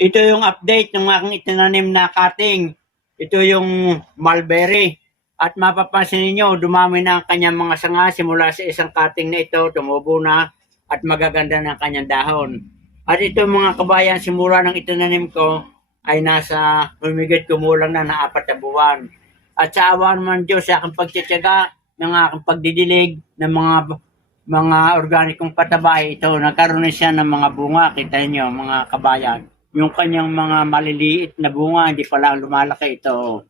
Ito yung update ng aking itinanim na cutting. Ito yung mulberry. At mapapansin niyo, dumami na ang kanyang mga sanga simula sa isang cutting na ito, tumubo na at magaganda ng kanyang dahon. At ito mga kabayan, simula ng itinanim ko ay nasa humigit kumulang na 4 na buwan. At sa awa naman Diyos, sa aking pagtsatsaga, ng aking pagdidilig ng mga organikong pataba, ito, nagkaroon na siya ng mga bunga. Kita niyo mga kabayan. Yung kanyang mga maliliit na bunga, hindi pa lang lumalaki ito.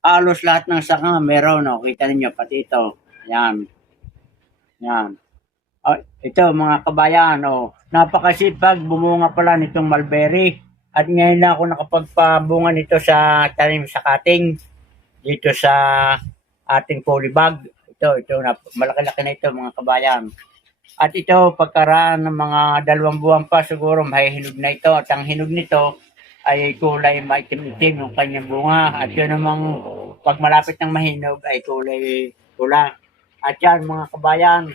Halos lahat ng sanga meron, no? Kita niyo pati ito. Yan. Yan. Oh, ito mga kabayan, oh. Napakasipag bumunga pala nitong mulberry. At ngayon na ako nakapagpabunga nito sa tanim sa cutting dito sa ating polybag. Ito, malaki-laki na ito mga kabayan. At ito, pagkaraan ng mga 2 buwan pa siguro, may hinog na ito. At ang hinog nito ay kulay maitim-itim yung kanyang bunga. At yun namang pag malapit ng mahinog ay kulay pula. At yan mga kabayan,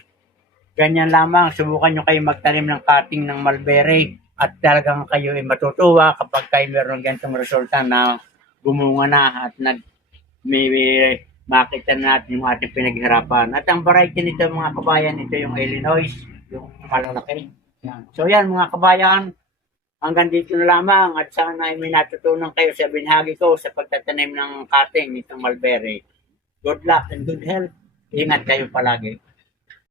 ganyan lamang. Subukan nyo kayo magtanim ng cutting ng mulberry. At talagang kayo ay matutuwa kapag kayo meron ganitong resulta na bumunga na at may makita natin yung ating pinaghirapan. At ang variety nito mga kabayan, ito yung Illinois, yung malalaki. Yan. So yan mga kabayan, hanggang dito na lamang at sana ay may natutunan kayo sa binahagi ko sa pagtatanim ng cutting nitong mulberry. Good luck and good health. Ingat kayo palagi.